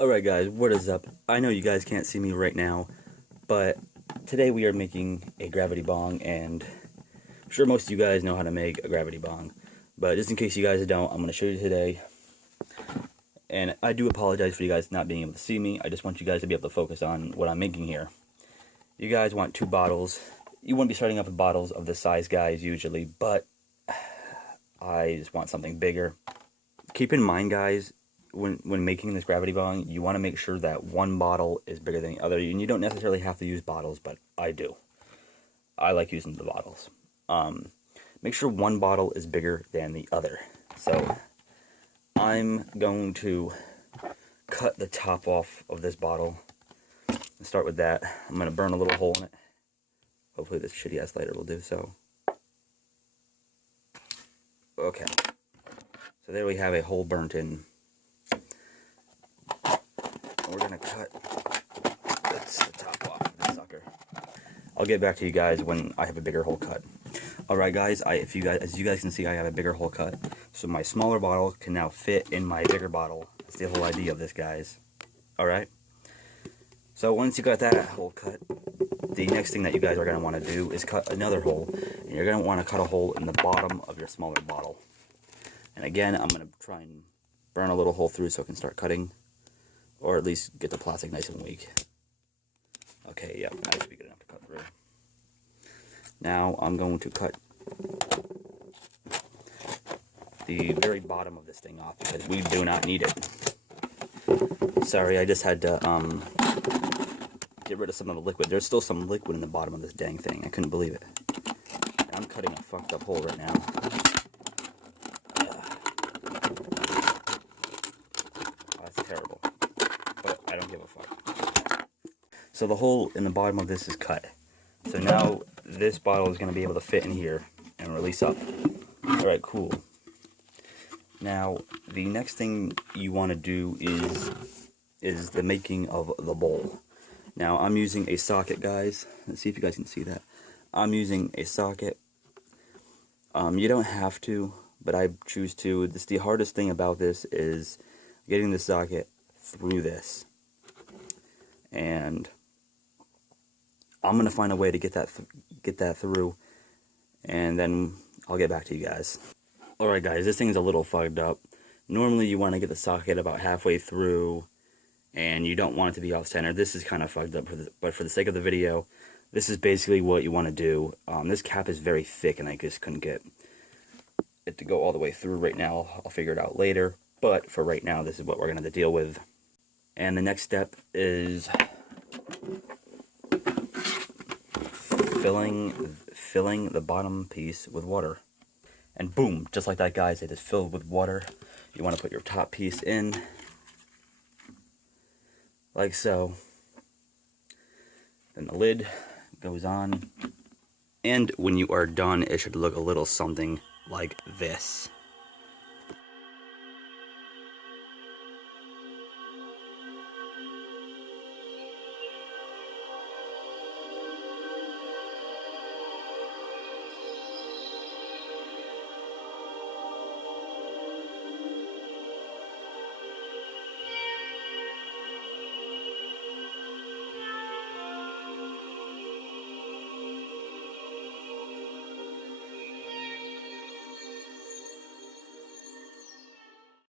Alright guys, what is up? I know you guys can't see me right now, but today we are making a gravity bong, and I'm sure most of you guys know how to make a gravity bong, but just in case you guys don't, I'm going to show you today. And I do apologize for you guys not being able to see me. I just want you guys to be able to focus on what I'm making here. You guys want 2 bottles. You wouldn't be starting off with bottles of this size, guys, usually, but I just want something bigger. Keep in mind, guys, when making this gravity bong, you want to make sure that one bottle is bigger than the other. And you don't necessarily have to use bottles, but I do. I like using the bottles. Make sure one bottle is bigger than the other. So I'm going to cut the top off of this bottle. Let's start with that. I'm going to burn a little hole in it. Hopefully this shitty ass lighter will do so. Okay. So there we have a hole burnt in. We're gonna cut that's the top off of this sucker. I'll get back to you guys when I have a bigger hole cut. Alright guys, as you guys can see, I have a bigger hole cut. So my smaller bottle can now fit in my bigger bottle. That's the whole idea of this, guys. Alright? So once you got that hole cut, the next thing that you guys are going to want to do is cut another hole. And you're going to want to cut a hole in the bottom of your smaller bottle. And again, I'm going to try and burn a little hole through so I can start cutting. Or at least get the plastic nice and weak. Okay, yeah, that should be good enough to cut through. Now I'm going to cut the very bottom of this thing off because we do not need it. Sorry, I just had to get rid of some of the liquid. There's still some liquid in the bottom of this dang thing. I couldn't believe it. And I'm cutting a fucked up hole right now. Oh, that's terrible. But I don't give a fuck. So the hole in the bottom of this is cut. So now this bottle is going to be able to fit in here and release up. Alright, cool. Now the next thing you want to do is the making of the bowl. Now I'm using a socket, guys. Let's see if you guys can see that. I'm using a socket. You don't have to, but I choose to. The hardest thing about this is getting the socket through this, and I'm gonna find a way to get that through, and then I'll get back to you guys. Alright guys, this thing's a little fucked up. Normally you want to get the socket about halfway through, and you don't want it to be off center. This is kind of fucked up, but for the sake of the video, this is basically what you want to do. This cap is very thick, and I just couldn't get it to go all the way through right now. I'll figure it out later, but for right now, this is what we're going to have to deal with. And the next step is filling the bottom piece with water. And boom, just like that, guys, it is filled with water. You want to put your top piece in, like so. Then the lid goes on. And when you are done, it should look a little something like this.